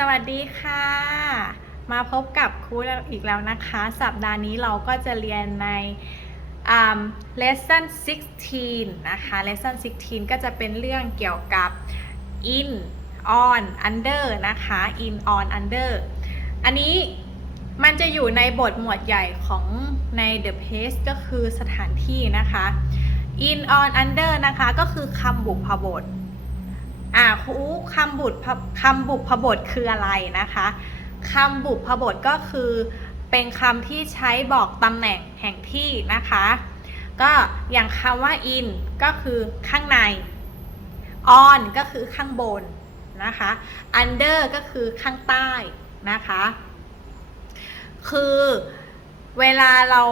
สวัสดีค่ะ มาพบกับครูอีกแล้วนะคะ สัปดาห์นี้เราก็จะเรียนในอ่า lesson 16 นะคะ lesson 16 ก็จะเป็นเรื่องเกี่ยวกับ in on under นะคะ in on under อันนี้มันจะอยู่ในบทหมวดใหญ่ของใน the place ก็คือสถานที่นะคะ in on under นะคะ ก็คือคำบุพบท อ่าคูคำบุตรคำบุพบทคืออะไรนะคะคำบุพบทก็คือเป็นคำที่ใช้บอกตำแหน่งแห่งที่นะคะ ก็อย่างคำว่า in ก็คือข้างใน on ก็คือข้างบนนะคะ under ก็คือข้างใต้นะคะ คือเวลาเรา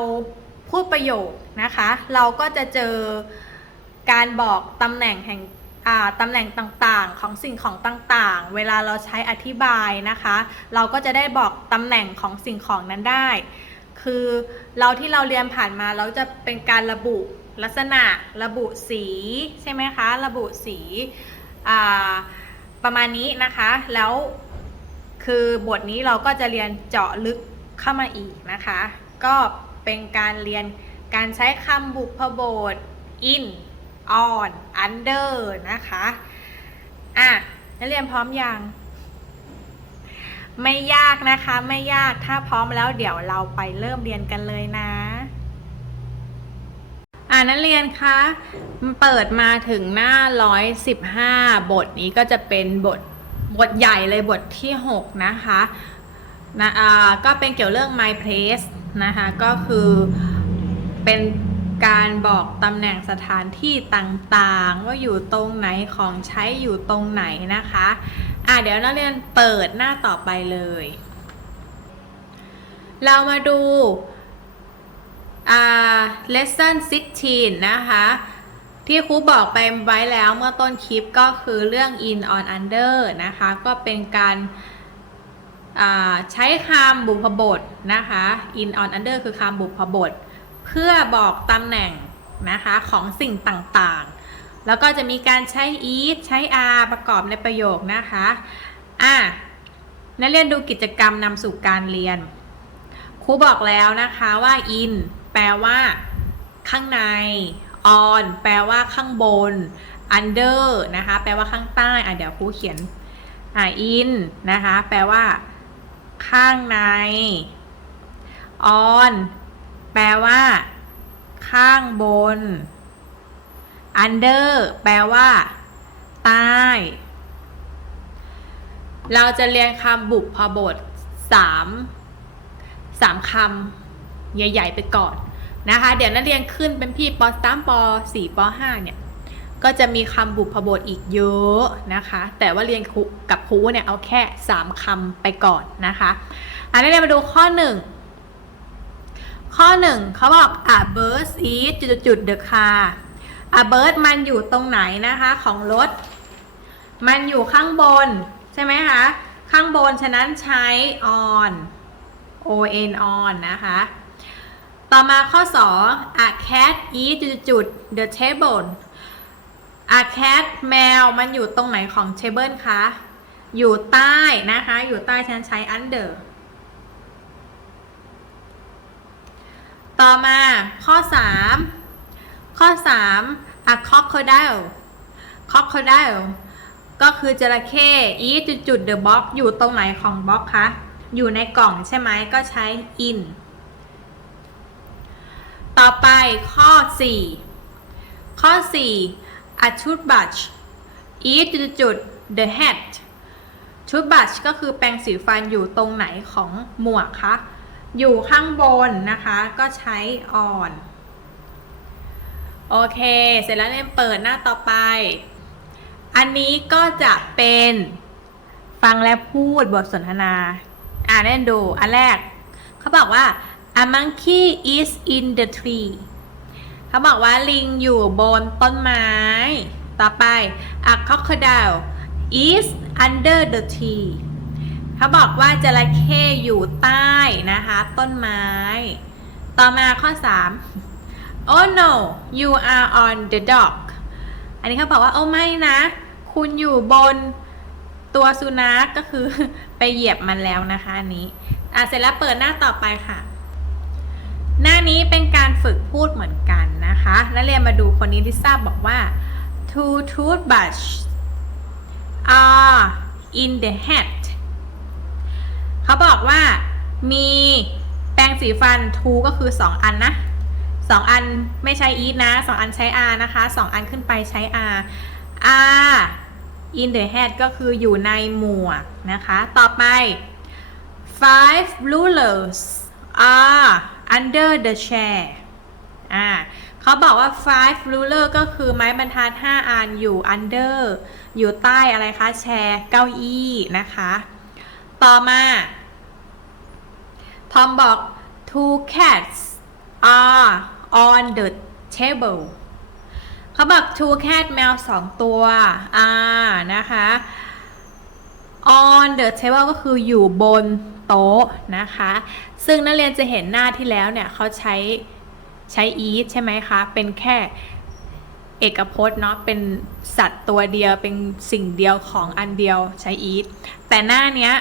พูดประโยคนะคะ เราก็จะเจอการบอกตำแหน่งแห่ง ตำแหน่งต่างๆ ของสิ่งของต่างๆ เวลาเราใช้อธิบายนะคะ เราก็จะได้บอกตำแหน่งของสิ่งของนั้นได้ คือเราที่เราเรียนผ่านมาเราจะเป็นการระบุลักษณะระบุสีใช่ไหมคะ ระบุสีประมาณนี้นะคะ แล้วคือบทนี้เราก็จะเรียนเจาะลึกเข้ามาอีกนะคะ ก็เป็นการเรียนการใช้คำบุพบท in on under นะคะ อะนักเรียนพร้อมยัง ไม่ยากนะคะ ไม่ยากถ้าพร้อมแล้วเดี๋ยวเราไปเริ่มเรียนกันเลยนะ อ่านักเรียนคะเปิดมาถึงหน้า 115 บทนี้ก็จะเป็นบทบทใหญ่เลยบทที่ 6 นะคะนะอ่าก็เป็นเกี่ยวเรื่อง my place นะคะ ก็คือเป็น การบอกตำแหน่งสถานที่ต่างๆ ว่าอยู่ตรงไหนของใช้อยู่ตรงไหนนะคะอะเดี๋ยวนักเรียนเปิดหน้าต่อไปเลย เรามาดูอ่า lesson 16 นะคะที่ครูบอกไปไว้แล้วเมื่อต้นคลิปก็คือเรื่อง in on under นะคะ ก็เป็นการใช้คำบุพบทนะคะ in on under คือคำบุพบท พื่อบอกตำแหน่งนะคะของสิ่งต่างๆ แล้วก็จะมีการใช้ is ใช้ are ประกอบในประโยคนะคะอะนักเรียนดูกิจกรรมนำสู่การเรียน ครูบอกแล้วนะคะว่า in แปลว่า ข้างใน on แปลว่าข้างบน under นะคะ แปลว่าข้างใต้ อะเดี๋ยวครูเขียน อะ in นะคะ แปลว่า ข้างใน on แปลว่า ข้างบน under แปลว่า ใต้ เราจะเรียนคำบุพบทสามสามคำใหญ่ ๆ ไปก่อนนะคะ เดี๋ยวนักเรียนขึ้นเป็นพี่ป .3 ป .4 ป .5 เนี่ย ก็จะมีคำบุพบทอีกเยอะนะคะ แต่ว่าเรียนกับครูเนี่ยเอาแค่ 3คำไปก่อนนะคะ อันนี้เรามาดูข้อ 1 ข้อ1เขาบอก a bird is จุดๆ the car a bird มันอยู่ตรงไหนนะคะของรถ มันอยู่ข้างบน ใช่ไหมคะ ข้างบนฉะนั้นใช้ on on on นะคะ ต่อมาข้อ 2 a cat is จุดๆ the table a cat แมวมันอยู่ตรงไหนของ table คะ อยู่ใต้นะคะ อยู่ใต้ฉันใช้ under ต่อมาข้อ 3 ข้อ 3 a crocodile crocodile ก็คือจระเข้ e จุดจุด the box อยู่ตรงไหนของบ็อกคะ อยู่ในกล่องใช่ไหมก็ใช้ in ต่อไปข้อ 4 ข้อ 4 a toothbrush e จุดจุด the hat toothbrush ก็คือแปรงสีฟันอยู่ตรงไหนของหมวกคะ อยู่ข้างบนนะคะก็ใช้ on โอเค เสร็จแล้วเนี่ยเปิดหน้าต่อไป อันนี้ก็จะเป็นฟังและพูดบทสนทนา อ่านเล่นดู อันแรก เขาบอกว่า a monkey is in the tree เขาบอกว่าลิงอยู่บนต้นไม้ ต่อไป a crocodile is under the tree เขาบอกว่าจระเข้อยู่ใต้นะคะ ต้นไม้ ต่อมาข้อ 3 oh no you are on the dock อันนี้เขาบอกว่าโอ้ไม่นะ คุณอยู่บนตัวสุนัขก็คือไปเหยียบมันแล้วนะคะอันนี้ อะเสร็จแล้วเปิดหน้าต่อไปค่ะ หน้านี้เป็นการฝึกพูดเหมือนกันนะคะนักเรียนมาดูคนนี้ลิซ่าบอกว่า two toothbrush are in the hat เขาบอกว่ามีแปรงสีฟัน two ก็คือ 2 อันนะ 2 อันไม่ใช้ eat นะ 2 อันใช้ r นะคะ 2 อันขึ้นไปใช้ r r in the hat ก็คืออยู่ในหมวกนะคะ ต่อไป five rulers are under the chair อ่าเขาบอกว่า five ruler ก็คือไม้บรรทัด 5 อันอยู่ under อยู่ใต้อะไรคะ แชร์เก้าอี้นะคะ ต่อมาทอมบอก two cats are on the table เขาบอก two cat แมวสองตัวอ่านะคะ on the table ก็คืออยู่บนโต๊ะนะคะ ซึ่งนักเรียนจะเห็นหน้าที่แล้วเนี่ยเขาใช้ใช้ eat ใช่ไหมคะ เป็นแค่เอกพจน์เนาะเป็นสัตว์ตัวเดียวเป็นสิ่งเดียวของอันเดียวใช้ eat แต่หน้าเนี้ย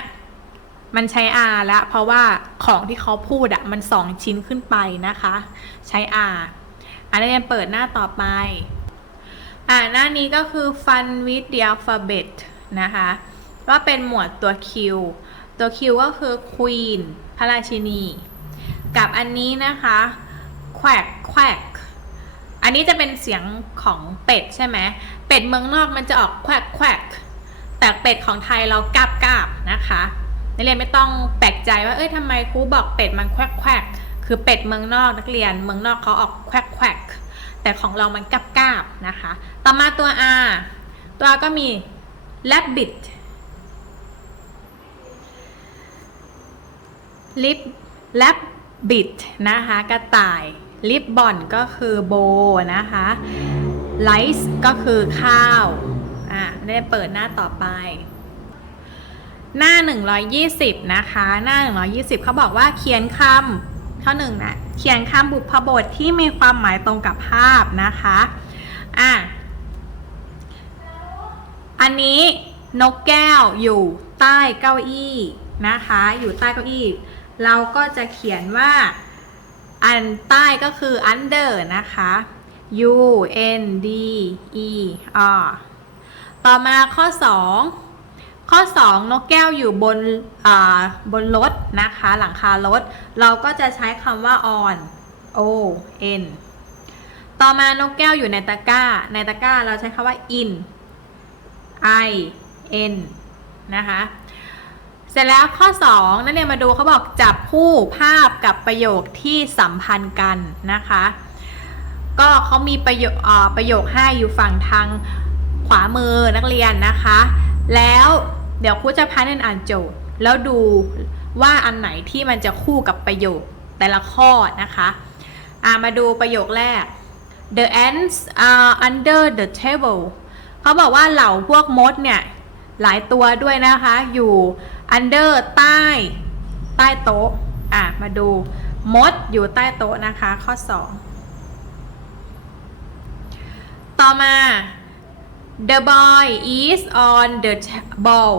มันใช้ R แล้ว เพราะว่าของที่เขาพูดอะมันสองชิ้นขึ้นไปนะคะ ใช้ R อันนี้เปิดหน้าต่อไป อ่าหน้านี้ก็คือ Fun with the alphabet นะคะว่าเป็นหมวดตัว Q ตัว Q ก็คือ Queen พระราชินี กับอันนี้นะคะ quack quack อันนี้จะเป็นเสียงของเป็ดใช่ไหม เป็ดเมืองนอกมันจะออก quack quack แต่เป็ดของไทยเรากาบกาบนะคะ นักเรียนไม่ต้องแปลกใจว่าเอ้ยทำไมครูบอกเป็ดมันแควกแควกคือเป็ดเมืองนอกนักเรียนเมืองนอกเขาออกแควกแควกแต่ของเรามันกาบกาบนะคะ ต่อมาตัว R ตัว R ก็มี rabbit lip rabbit นะคะ กระต่าย lip bon ก็คือโบนะคะ rice ก็คือข้าว อะได้เปิดหน้าต่อไป หน้า 120 นะคะ หน้า 120 เขาบอกว่าเขียนคำข้อหนึ่งนะเขียนคำบุพบทที่มีความหมายตรงกับภาพนะคะอะอันนี้นกแก้วอยู่ใต้เก้าอี้นะคะ อยู่ใต้เก้าอี้ เราก็จะเขียนว่าอันใต้ก็คือ under นะคะ u n d e r ต่อมาข้อ 2 ข้อ 2 นกแก้วอยู่บนบนรถนะคะ หลังคารถ เราก็จะใช้คำว่า on o n ต่อมานกแก้วอยู่ในตะกร้า ในตะกร้าเราใช้คำว่า in i n นะคะเสร็จแล้วข้อ 2 นั่นเนี่ยมาดูเขาบอกจับคู่ภาพกับประโยคที่สัมพันธ์กันนะคะ ก็เขามีประโยคประโยคให้อยู่ฝั่งทางขวามือนักเรียนนะคะ แล้วเดี๋ยวครูจะพาเนนอ่านโจทย์ แล้วดูว่าอันไหนที่มันจะคู่กับประโยคแต่ละข้อนะคะามาดูประโยคแรก the ants are under the table เขาบอกว่าเหล่าพวกมดเนี่ย หลายตัวด้วยนะคะ อยู่ under ใต้ ใต้โต๊ะ อะ มาดูมดอยู่ใต้โต๊ะนะคะ ข้อ 2 ต่อมา the boy is on the ball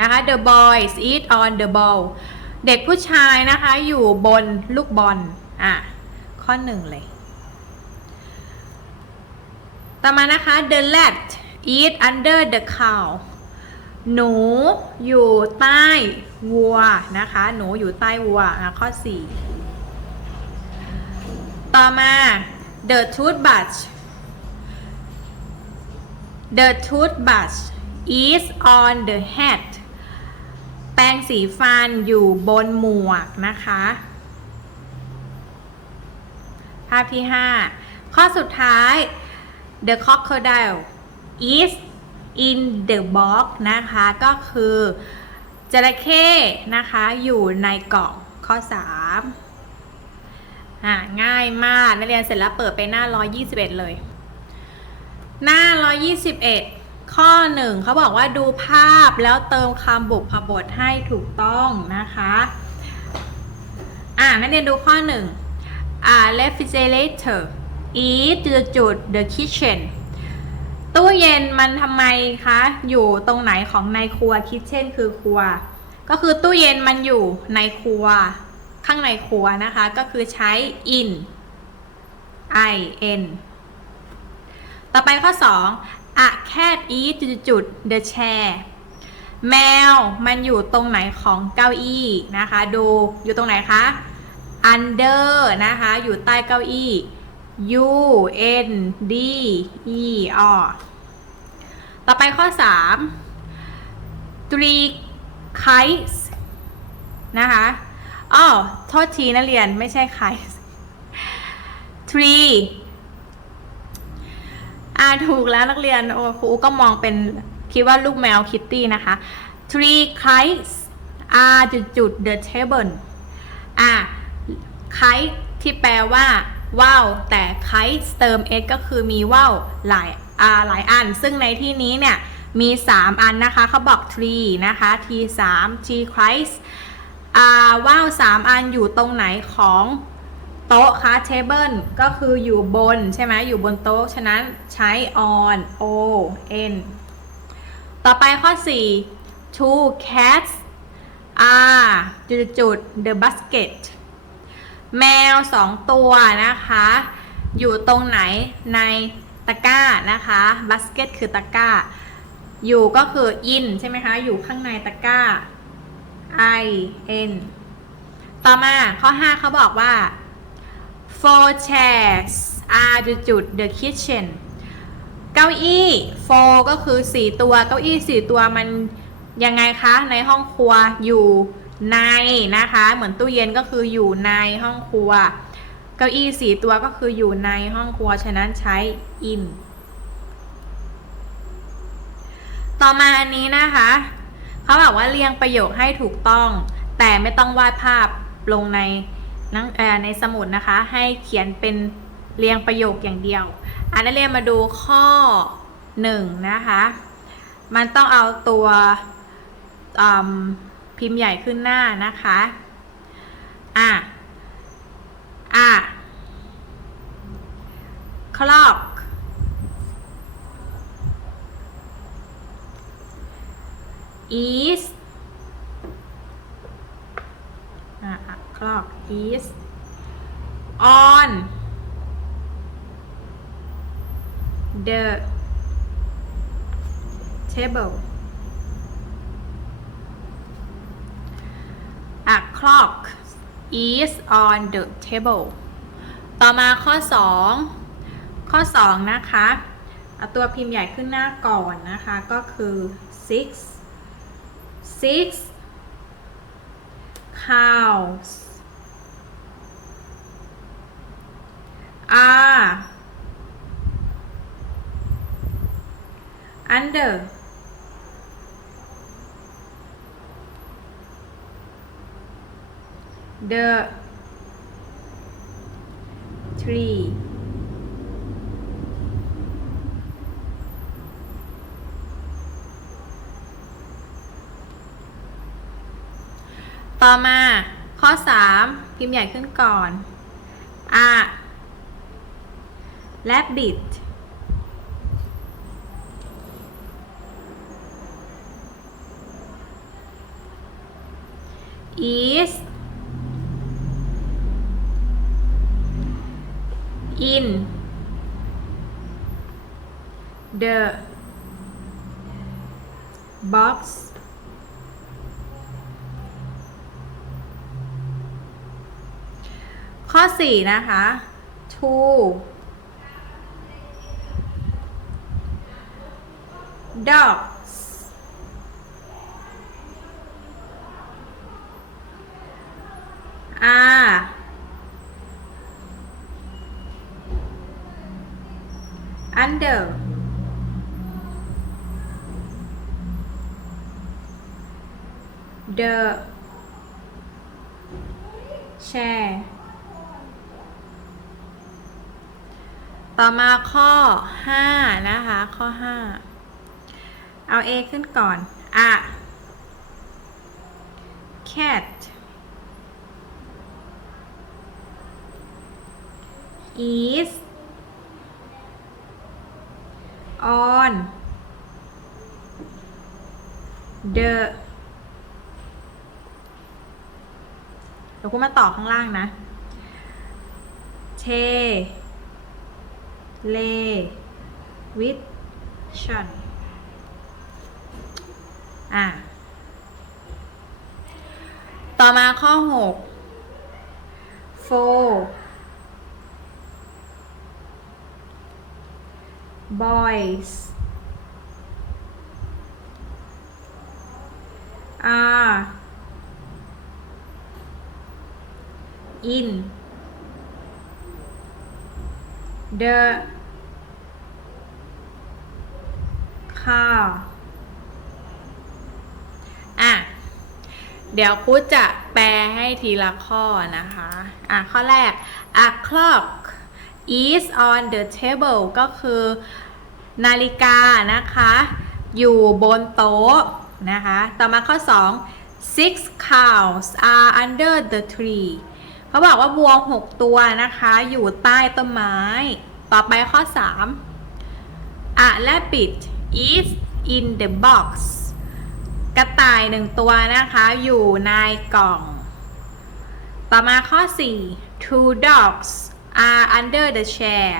นะคะ the boy is on the ball เด็กผู้ชายนะคะอยู่บนลูกบอล อะ ข้อหนึ่งเลย ต่อมานะคะ the rat is under the cow หนูอยู่ใต้วัวนะคะ หนูอยู่ใต้วัว อะ ข้อ4ต่อมา the toothbrush The toothbrush is on the hat แปรงสีฟันอยู่บนหมวกนะคะ ภาพที่ 5 ข้อสุดท้าย the crocodile is in the box นะคะ ก็คือจระเข้นะคะ อยู่ในกล่องข้อ3อ่าง่ายมาก นักเรียนเสร็จแล้วเปิดไปหน้า 121 เลย หน้า 121 ข้อ 1เขาบอกว่าดูภาพแล้วเติมคำบุพบทให้ถูกต้องนะคะ อ่านักเรียนดูข้อ 1 อ่า refrigerator is the จุด the kitchen ตู้เย็นมันทำไมคะ อยู่ตรงไหนของในครัวคิดเช่นคือครัว ก็คือตู้เย็นมันอยู่ในครัว ข้างในครัวนะคะ ก็คือใช้ in i n ต่อไปข้อ 2 a cat eat จุด the chair แมวมันอยู่ตรงไหนของเก้าอี้นะคะ ดูอยู่ตรงไหนคะ under นะคะ อยู่ใต้เก้าอี้ u n d e r ต่อไปข้อ 3 three kites นะคะอ๋อโทษทีนะเรียนไม่ใช่ kites three อ่าถูกแล้วนักเรียนโอ้ครูก็มองเป็นคิดว่าลูกแมวคิตตี้นะคะ three kites are จุดจุด the table อะ kite ที่แปลว่าว่าวแต่ kite เติม s ก็คือมีว่าวหลายอ่าหลายอัน ซึ่งในที่นี้เนี่ยมี 3 อันนะคะเขาบอก tree นะคะ t 3 t kites อ่าว่าว3อันอยู่ตรงไหนของ โต๊ะคะ table ก็คืออยู่บนใช่ไหมอยู่บนโต๊ะ ฉะนั้นใช้ on o n ต่อไปข้อ 4 two cats are จุดๆ the basket แมวสองตัวนะคะ อยู่ตรงไหนในตะกร้านะคะ basket คือตะกร้า อยู่ก็คือ in ใช่ไหมคะ อยู่ข้างในตะกร้า i n ต่อมาข้อ 5เขาบอกว่า four chairs are จุด the kitchen เก้าอี้ four ก็คือ4ตัว เก้าอี้4ตัวมันยังไงคะ ในห้องครัวอยู่ในนะคะ เหมือนตู้เย็นก็คืออยู่ในห้องครัว เก้าอี้4ตัวก็คืออยู่ในห้องครัว ฉะนั้นใช้ in ต่อมาอันนี้นะคะเขาบอกว่าเรียงประโยคให้ถูกต้อง แต่ไม่ต้องวาดภาพลงใน นังในสมุดนะคะ ให้เขียนเป็นเรียงประโยคอย่างเดียวอันนี้เรียนมาดูข้อ1นะคะ มันต้องเอาตัวพิมพ์ใหญ่ขึ้นหน้านะคะอะอะ clock is อะ clock is on the table a clock is on the table ต่อมาข้อ 2 ข้อ 2 นะคะเอาตัวพิมพ์ใหญ่ขึ้นหน้าก่อนนะคะ ก็คือ six six cows are under the tree ต่อมาข้อ 3 พิมพ์ใหญ่ขึ้นก่อน a rabbit is in the box ข้อ 4 นะคะ to dogs are under the chair ต่อมาข้อ 5 นะคะ ข้อ 5 เอา A ขึ้นก่อนอะ cat is on the เดี๋ยวกูมาต่อข้างล่างนะเทเลวิชันอะ ต่อมาข้อ 6 four boys are in the car อะ เดี๋ยวครูจะแปลให้ทีละข้อนะคะ อะ ข้อแรก a clock is on the table ก็คือ นาฬิกานะคะ อยู่บนโต๊ะนะคะ ต่อมาข้อ 2 six cows are under the tree เขาบอกว่าวัว6ตัวนะคะ อยู่ใต้ต้นไม้ ต่อไปข้อ 3 a rabbit is in the box กระต่ายหนึ่งตัวนะคะ อยู่ในกล่อง ต่อมาข้อ 4 two dogs are under the chair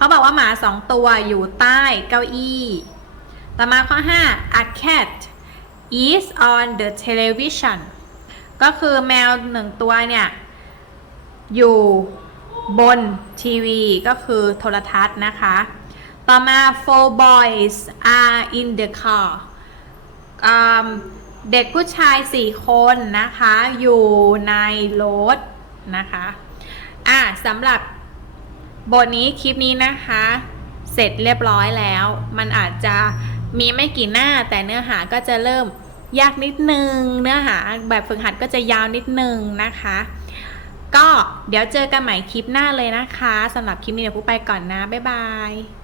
เขาบอกว่าหมาสองตัวอยู่ใต้เก้าอี้ ต่อมาข้อ 5 a cat is on the television ก็คือแมวหนึ่งตัวเนี่ย อยู่บนทีวีก็คือโทรทัศน์นะคะ ต่อมา four boys are in the car เด็กผู้ชาย4คนนะคะ อยู่ในรถนะคะ อะสำหรับ บทนี้คลิปนี้นะคะ เสร็จเรียบร้อยแล้ว มันอาจจะมีไม่กี่หน้าแต่เนื้อหาก็จะเริ่มยากนิดนึง เนื้อหาแบบฝึกหัดก็จะยาวนิดนึงนะคะ ก็เดี๋ยวเจอกันใหม่คลิปหน้าเลยนะคะสำหรับคลิปนี้เดี๋ยวผู้ไปก่อนนะ บ๊ายบาย